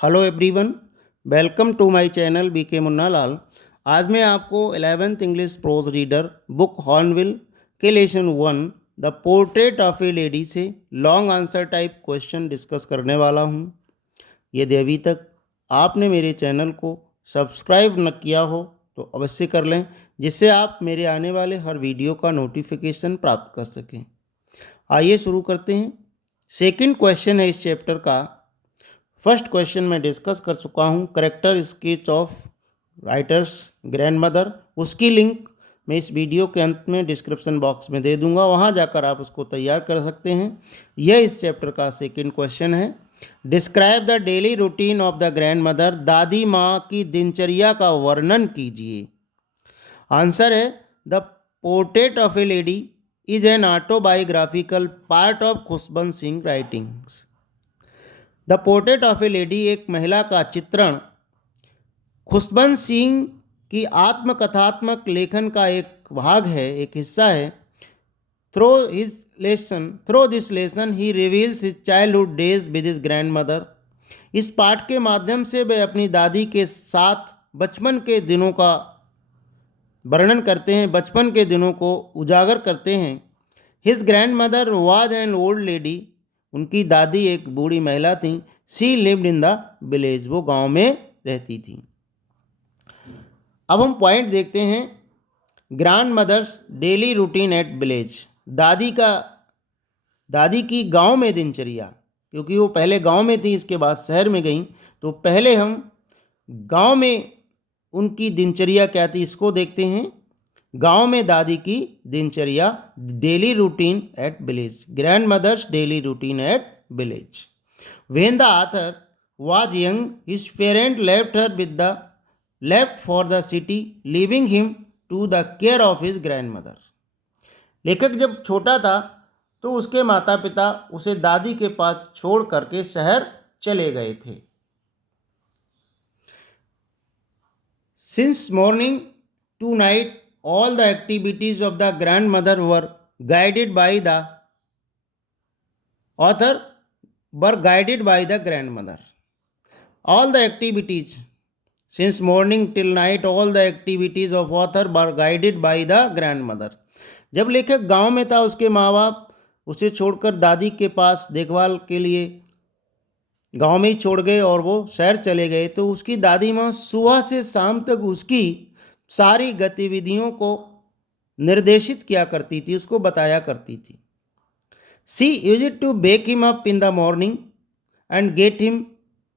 Hello everyone, welcome to my channel BK Munna Lal. आज मैं आपको 11th English prose reader book Hornbill के lesson 1 the portrait of a lady से long answer type question discuss करने वाला हूं। यदि अभी तक आपने मेरे चैनल को सब्सक्राइब न किया हो तो अवश्य कर लें, जिससे आप मेरे आने वाले हर वीडियो का नोटिफिकेशन प्राप्त कर सकें। आइए शुरू करते हैं। सेकंड क्वेश्चन है इस चैप्टर का। फर्स्ट क्वेश्चन मैं डिस्कस कर चुका हूँ, character sketch of writers grand mother. उसकी लिंक मैं इस वीडियो के अंत में डिस्क्रिप्शन बॉक्स में दे दूंगा, वहाँ जाकर आप उसको तैयार कर सकते हैं। यह इस चैप्टर का सेकंड क्वेश्चन है। Describe the daily routine of the grand mother. दादी माँ की दिनचर्या का वर्णन कीजिए। आंसर है the portrait of a lady is an autobiographical part of Khushwant Singh writings. The portrait of a lady एक महिला का चित्रण खुशबंत सिंह की आत्मकथात्मक लेखन का एक भाग है, एक हिस्सा है। Through this lesson he reveals his childhood days with his grandmother. इस पाठ के माध्यम से वे अपनी दादी के साथ बचपन के दिनों का वर्णन करते हैं, बचपन के दिनों को उजागर करते हैं। His grand mother was an old lady. उनकी दादी एक बूढ़ी महिला थी। She lived in the village. वो गांव में रहती थी। अब हम पॉइंट देखते हैं। Grandmother's daily routine at village. दादी की गांव में दिनचर्या, क्योंकि वो पहले गांव में थी, इसके बाद शहर में गई, तो पहले हम गांव में उनकी दिनचर्या क्या थी इसको देखते हैं। गांव में दादी की दिनचर्या, daily routine at village, grandmother's daily routine at village. When the author was young his parent left for the city, leaving him to the care of his grandmother. लेखक जब छोटा था तो उसके माता पिता उसे दादी के पास छोड़ करके शहर चले गए थे। Since morning to night all the activities of the grandmother were guided by the author were guided by the grandmother. All the activities since morning till night, all the activities of author were guided by the grandmother. जब लेखक गांव में था, उसके माँ बाप उसे छोड़कर दादी के पास देखभाल के लिए गांव में ही छोड़ गए और वो शहर चले गए, तो उसकी दादी माँ सुबह से शाम तक उसकी सारी गतिविधियों को निर्देशित किया करती थी, उसको बताया करती थी। She used to wake him up in the morning and get him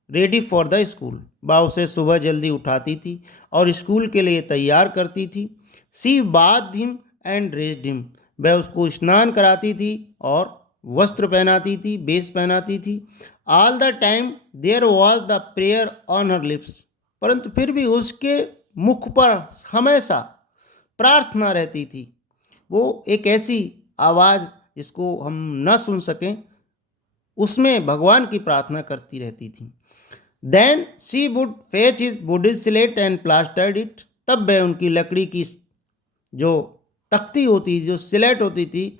ready for the school. वह उसे सुबह जल्दी उठाती थी और स्कूल के लिए तैयार करती थी। She bath him and dressed him. वह उसको स्नान कराती थी और वस्त्र पहनाती थी, वेश पहनाती थी। All the time there was the prayer on her lips. परंतु फिर भी उसके मुख पर हमेशा प्रार्थना रहती थी। वो एक ऐसी आवाज़ जिसको हम न सुन सकें, उसमें भगवान की प्रार्थना करती रहती थी। Then she would fetch his wooden slate and plastered it. तब वह उनकी लकड़ी की जो तख्ती होती, जो स्लेट होती थी,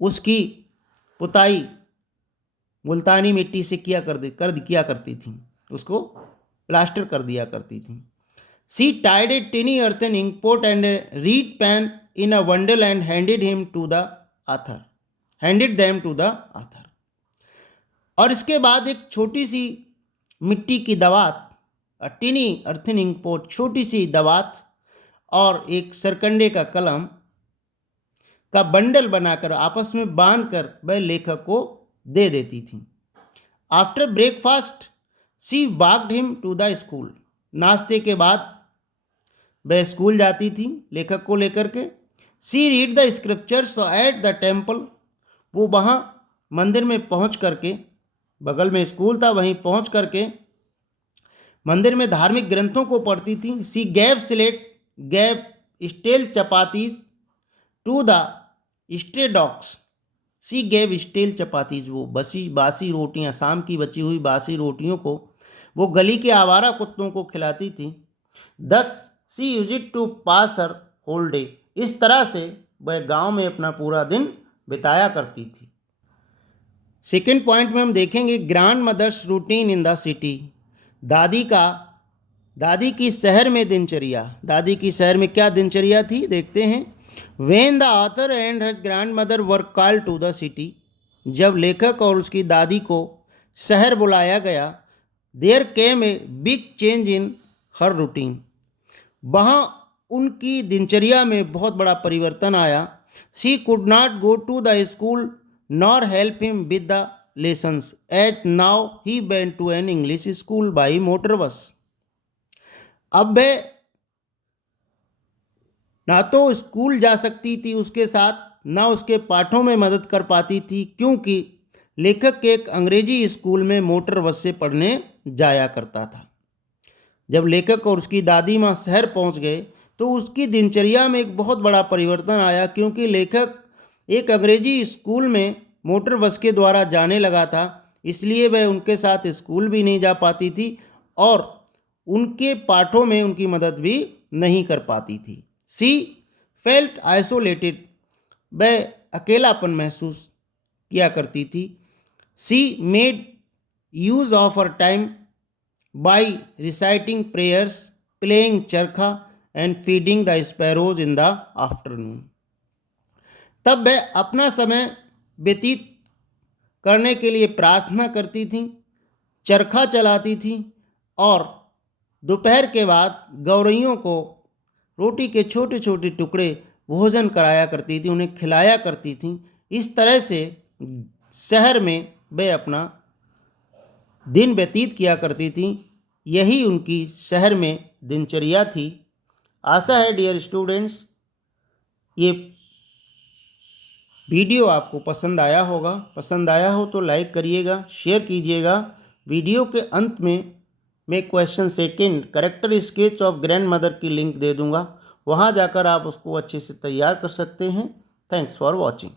उसकी पुताई मुल्तानी मिट्टी से किया करती थी, उसको प्लास्टर कर दिया करती थी। She tied a tiny earthen ink pot and a reed pen in a bundle and handed them to the author. और इसके बाद एक छोटी सी मिट्टी की दवात, टिनी अर्थन इंक पोट, छोटी सी दवात और एक सरकंडे का कलम का बंडल बनाकर आपस में बांधकर वह लेखक को दे देती थी। After breakfast she walked him to the school. नाश्ते के बाद वह स्कूल जाती थी लेखक को लेकर के। She read the scriptures at the temple. वो वहाँ मंदिर में पहुँच करके, बगल में स्कूल था, वहीं पहुँच करके मंदिर में धार्मिक ग्रंथों को पढ़ती थी। She gave stale chapatis to the stray dogs. She gave stale chapatis, वो बासी रोटियाँ, शाम की बची हुई बासी रोटियों को वो गली के आवारा कुत्तों को खिलाती थी। 10 she used to pass her whole day. इस तरह से वह गांव में अपना पूरा दिन बिताया करती थी। सेकेंड पॉइंट में हम देखेंगे grandmother's routine in the city. दादी की शहर में दिनचर्या, दादी की शहर में क्या दिनचर्या थी देखते हैं। When the author and his grandmother were called to the city, जब लेखक और उसकी दादी को शहर बुलाया गया, there came a big change in her routine, वहाँ उनकी दिनचर्या में बहुत बड़ा परिवर्तन आया। She could not go to the school nor help him with the lessons, as now he went to an English school by motor bus. अब वह ना तो स्कूल जा सकती थी उसके साथ, ना उसके पाठों में मदद कर पाती थी, क्योंकि लेखक एक अंग्रेजी स्कूल में मोटर बस से पढ़ने जाया करता था। जब लेखक और उसकी दादी माँ शहर पहुँच गए तो उसकी दिनचर्या में एक बहुत बड़ा परिवर्तन आया, क्योंकि लेखक एक अंग्रेजी स्कूल में मोटर बस के द्वारा जाने लगा था, इसलिए वह उनके साथ स्कूल भी नहीं जा पाती थी और उनके पाठों में उनकी मदद भी नहीं कर पाती थी। सी फेल्ट आइसोलेटेड, वह अकेलापन महसूस किया करती थी। She made use of her time by reciting prayers, playing charkha and feeding the sparrows in the afternoon. तब वह अपना समय व्यतीत करने के लिए प्रार्थना करती थी, चरखा चलाती थी और दोपहर के बाद गौरैयों को रोटी के छोटे छोटे टुकड़े भोजन कराया करती थी, उन्हें खिलाया करती थी। इस तरह से शहर में वे अपना दिन व्यतीत किया करती थी। यही उनकी शहर में दिनचर्या थी। आशा है डियर स्टूडेंट्स ये वीडियो आपको पसंद आया होगा। पसंद आया हो तो लाइक करिएगा, शेयर कीजिएगा। वीडियो के अंत में मैं question second character sketch of grand mother की लिंक दे दूंगा, वहां जाकर आप उसको अच्छे से तैयार कर सकते हैं। Thanks for watching.